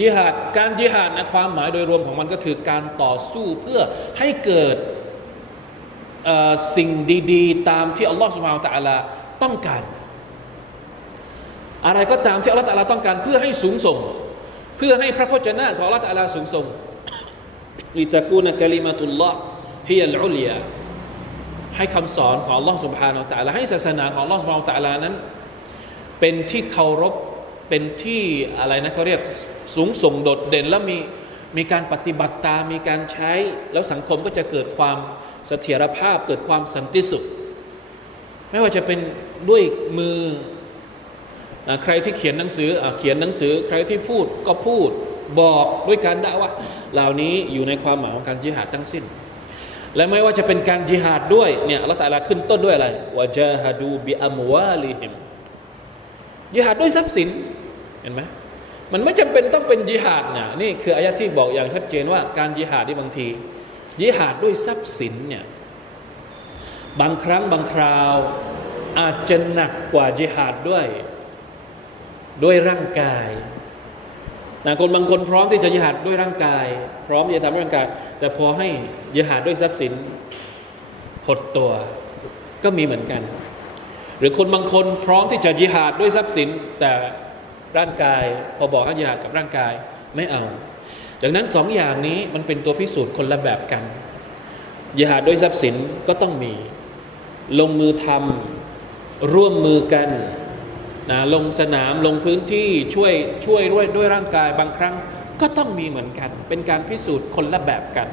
ยิหาดการยิหาดนะความหมายโดยรวมของมันก็คือการต่อสู้เพื่อให้เกิดสิ่งดีๆ ตามที่อัลลอฮฺสุบฮานตะอาลาต้องการ อะไรก็ตามที่อัลลอฮฺตะอาลาต้องการเพื่อให้สูงส่ง เพื่อให้พระพจนะของอัลลอฮฺตะอาลาสูงส่งลิตะกูนกะลิมาตุลลอฮ์ฮิยัลอุลียให้คำสอนของอัลลอฮฺสุบฮานาอัลตะอาลาให้ศาสนาของอัลลอฮฺสุบฮานาอัลตะอาลานั้น เป็นที่เคารพเป็นที่อะไรนะเขาเรียก สูงส่งโดดเด่นแล้วมีมีการปฏิบัติตามมีการใช้ แล้วสังคมก็จะเกิดความเสถียรภาพเกิดความสันติสุข ไม่ว่าจะเป็นด้วยมืออใครที่เขียนหนังสืออเขียนหนังสือ ใครที่พูดก็พูดบอกด้วยการด่าว่าเหล่านี้อยู่ในความหมายของการจิหาดทั้งสิ้น และไม่ว่าจะเป็นการจิหาดด้วยเนี่ยลลอฮฺตาลาขึ้นต้นด้วยอะไรวะจาฮาดูบิอัมวาลิฮิมยิหาดด้วยทรัพย์สินเห็นไหม มันไม่จำเป็นต้องเป็นยิหาดเนี่ยนี่คืออายะที่บอกอย่างชัดเจนว่าการยิหาดที่บางทียิหาดด้วยทรัพย์สินเนี่ยบางครั้งบางคราวอาจจะหนักกว่ายิหาดด้วย ด้วยร่างกายนะคนบางคนพร้อมที่จะยิหาดด้วยร่างกาย พร้อมจะทำร่างกาย แต่พอให้ยิหาดด้วยทรัพย์สินหดตัวก็มีเหมือนกัน หรือคนบางคนพร้อมที่จะยิหาดด้วยทรัพย์สินแต่ ร่างกาย พอบอกให้ยิหาดกับร่างกายไม่เอา ดังนั้นสองอย่างนี้มันเป็นตัวพิสูจน์คนละแบบกันยิหาด้วยทรัพย์สินก็ต้องมี ลงมือทำร่วมมือกันนะลงสนามลงพื้นที่ช่วยช่วยด้วยด้วยร่างกายบางครั้ง ก็ต้องมีเหมือนกัน เป็นการพิสูจน์คนละแบบกัน